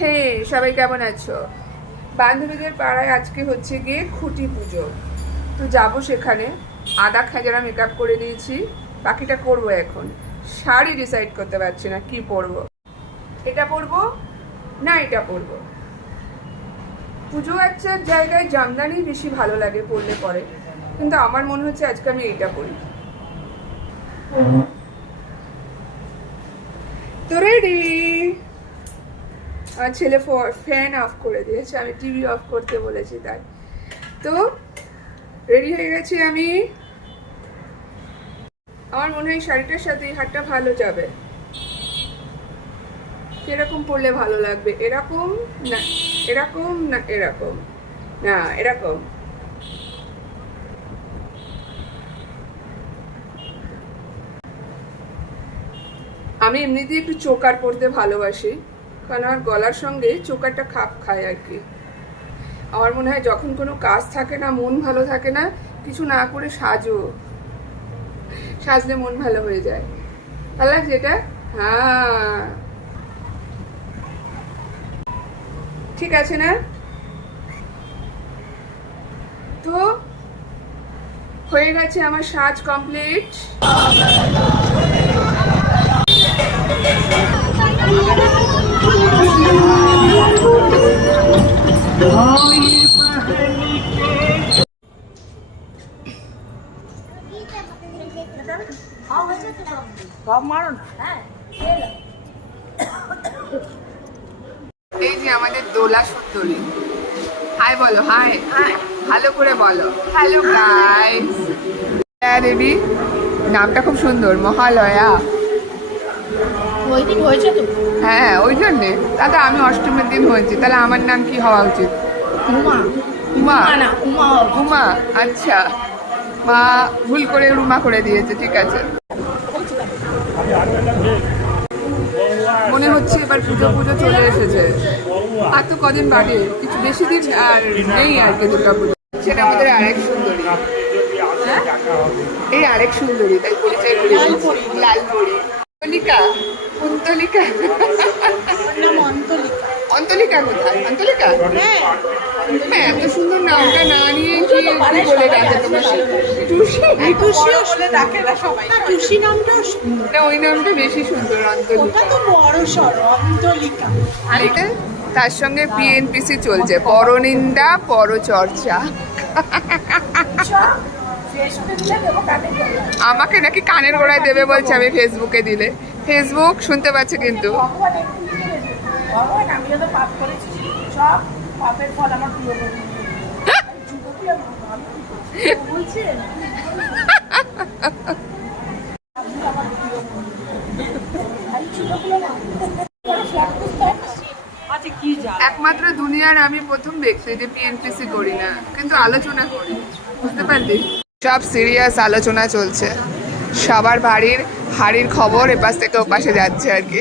হে সবাই কেমন আছো? বান্ধবীদের পাড়ায় আজকে হচ্ছে গিয়ে খুঁটি পুজো, তো যাবো সেখানে। আদা খাজারা মেকআপ করে নিয়েছি, বাকিটা করব। এখন শাড়ি ডিসাইড করতে পারছি না কি পরবো, এটা পরবো না এটা পরবো। পুজো আচ্ছার জায়গায় জামদানি বেশি ভালো লাগে পরলে পরে, কিন্তু আমার মনে হচ্ছে আজকে আমি এইটা পরি। তো রেডি। আমার ছেলে ফ্যান অফ করে দিয়েছে, আমি টিভি অফ করতে বলেছি তাই। তো রেডি হয়ে গেছি আমি। আমার মনে হয় শাড়িটার সাথে এই হারটা ভালো যাবে। এরকম পরলে ভালো লাগবে, এরকম না এরকম না এরকম না এরকম। আমি এমনিতেই একটু চোকার পরতে ভালোবাসি, কারণ আমার গলার সঙ্গে চোকারটা খাপ খায় আর কি। আমার মনে হয় যখন কোনো কাজ থাকে না, মন ভালো থাকে না, কিছু না করে সাজলে মন ভালো হয়ে যায়। ভালো লাগছে এটা? হ্যাঁ ঠিক আছে না? তো হয়ে গেছে আমার সাজ কমপ্লিট। এই যে আমাদের দোলা সুন্দরী, হাই বলো, হাই হাই ভালো করে বলো, হ্যালো গাইস। দেবী নামটা খুব সুন্দর, মহালয়া। ওই দিন হয়েছে তো? হ্যাঁ ওই জন্যে। দাদা আমি অষ্টমীর দিন হয়েছি, তাহলে আমার নাম কি হওয়া উচিত? উমা। উমা? না উমা। উমা, আচ্ছা। মা ভুল করে রুমা করে দিয়েছে, ঠিক আছে। মনে হচ্ছে এবার পুজো চলে এসেছে। আর তো কদিন বাদে, কিছু বেশি দিন আর নেই আর কি দুর্গা পুজো। সেটা আমাদের আরেক সুন্দরী, এই আরেক সুন্দরী, তাই পরিচয় করে লালপরি। অন্তলিকা, অন্তলিকা, অন্তলিকা কোথায়? অন্তলিকা, হ্যাঁ এত সুন্দর নামটা না নিয়ে কি বলে ডাকে তোমাকে? টুসি নামটা না ওই নামটা বেশি সুন্দর, অন্তলিকা। তো বড় সড়ো অন্তলিকা। আর এটা তার সঙ্গে পিএনপিসি চলছে, পরনিন্দা পরচর্চা। আমাকে নাকি কানের গোড়ায় দেবে বলছে, আমি ফেসবুকে দিলে। ফেসবুক শুনতে পাচ্ছে কিন্তু। একমাত্র দুনিয়ার আমি প্রথম দেখছি যে পিএনপিসি করি না, কিন্তু আলোচনা করি, বুঝতে পারলি? সব সিরিয়াস আলোচনা চলছে, সবার হাড়ির খবর এপাশ থেকে ওপাশে যাচ্ছে আর কি।